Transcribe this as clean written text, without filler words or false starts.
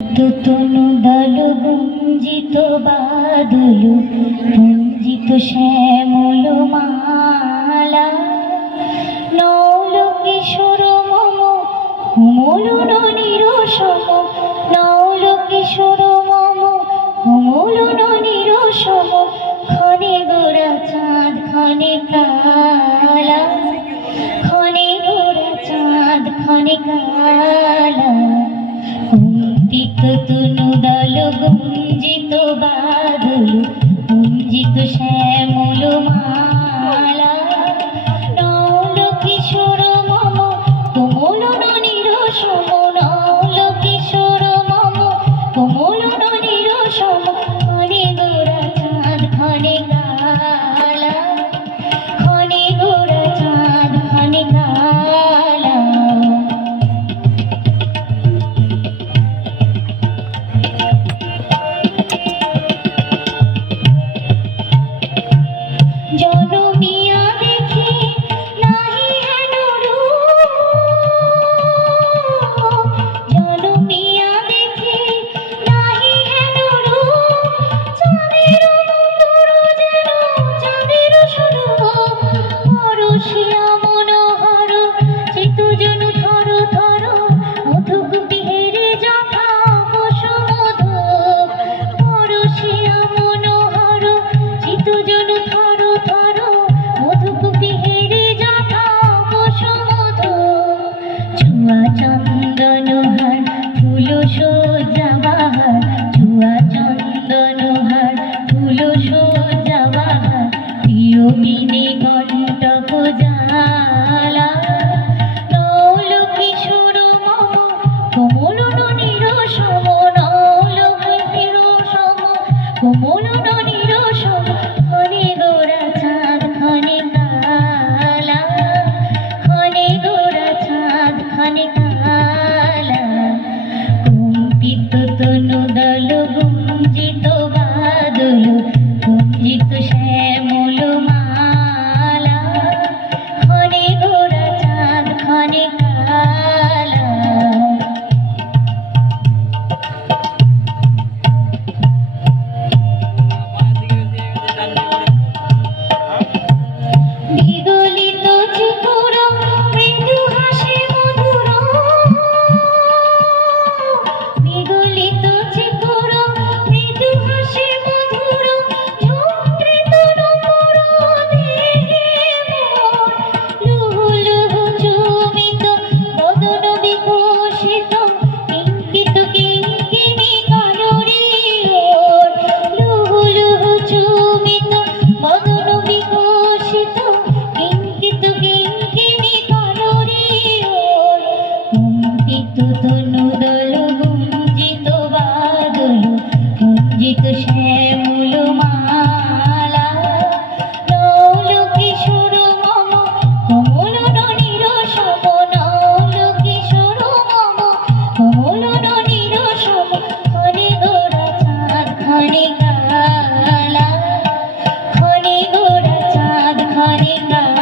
তনু দল গুঞ্জিত বাদল রঞ্জিত শ্যামল মালা নল কিশোর মম কোমল নিরসম নল কিশোর মম কোমল নিরসম ক্ষণে গোরা চাঁদ ক্ষণে কালা ক্ষণে গোরা চাঁদ ক্ষণে কালা কুন্তিত তনু দল গুঞ্জিত বাদল গুঞ্জিত শ্যামল মালা নল কিশোর মম কোমল নিরসম নল কিশোর মম কোমল নিরসম ক্ষণে গোরা চাঁদ ক্ষণে কালা ক্ষণে গোরা চাঁদ ক্ষণে কালা জনমিয়া দেখি নাহি হেন রূপ জনমিয়া দেখি নাহি হেন রূপ চাঁদের মুকুর যেন চাঁদের স্বরূপ পরশিয়া মনোহর চিত্তজন থর থর মধুকুপি হেরে যথা বসুমধ পরশিয়া মনোহর চিত্তজন থর থর মধুকুপি হেরে যথা বসুমধ চুয়া চন্দন হার ফুল সজ্জা বাহার চুয়া চন্দন হার ফুল সজ্জা বাহার প্রিয়মিনী কণ্টক জালা নল কিশোর মম কোমল নিরসম নল নিরসম কোমল নিরসম ক্ষণে গোরা চাঁদ ক্ষণে কালা ক্ষণে গোরা চাঁদ ক্ষণে কালা কম্পিত তনু দল গুঞ্জিত বাদল গুঞ্জিত শ্যামল মালা ক্ষণে গোরা চাঁদ ক্ষণে কালা বিগলিত চিকুর মৃদু হাসি মধুর বিগলিত চিকুর মৃদু হাসি মধুর ঝঙ্কৃত নমর দেহে লুহু লুহু চুমিত বদন বিকশিত কিঙ্কিত কিঙ্কিণী কানরি ওর লুহু লুহু চুমিত বদন বিকশিত কিঙ্কিত কিঙ্কিণী কানরি ওর কুন্তিত তনু দল গুঞ্জিত বাদল গুঞ্জিত শ্যামল মালা নল কিশোর মম কোমল নিরসম নল কিশোর মম কোমল নিরসম ক্ষণে গোরা চাঁদ ক্ষণে কালা ক্ষণে গোরা চাঁদ ক্ষণে কালা